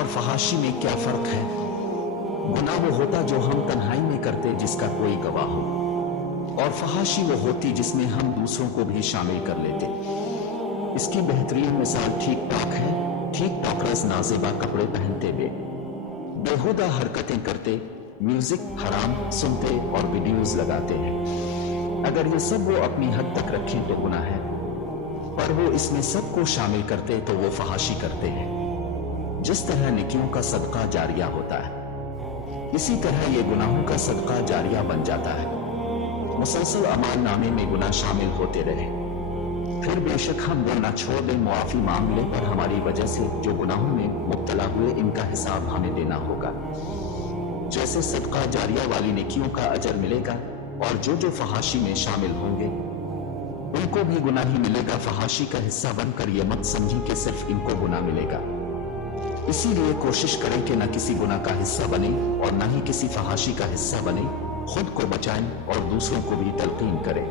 और फहाशी में क्या फर्क है? गुनाह वो होता जो हम तन्हाई में करते जिसका कोई गवाह हो, और फहाशी वो होती जिसमें हम दूसरों को भी शामिल कर लेते। इसकी बेहतरीन मिसाल ठीक टॉक है। ठीक टॉकर्स नाजेबा कपड़े पहनते हुए बेहुदा हरकतें करते, म्यूजिक हराम सुनते और वीडियोस लगाते हैं। अगर ये सब वो अपनी हद तक रखें तो गुनाह है, पर वो इसमें सबको शामिल करते तो वो फहाशी करते हैं। जिस तरह नेकियों का सदका जारिया होता है, इसी तरह ये गुनाहों का सदका जारिया बन जाता है। मुसलसल अमाल नामे में गुनाह शामिल होते रहे, फिर बेशक हम वो ना छोड़ दें, मुआफी मांग लें, पर हमारी वजह से जो गुनाहों में मुब्तला हुए इनका हिसाब हमें देना होगा। जैसे सदका जारिया वाली नेकियों का अजर मिलेगा, और जो फहाशी में शामिल होंगे उनको भी गुनाह ही मिलेगा। फहाशी का हिस्सा बनकर ये मत समझी कि सिर्फ इनको गुनाह मिलेगा। इसीलिए कोशिश करें कि न किसी गुनाह का हिस्सा बने और न ही किसी फहाशी का हिस्सा बने। खुद को बचाएं और दूसरों को भी तलकीन करें।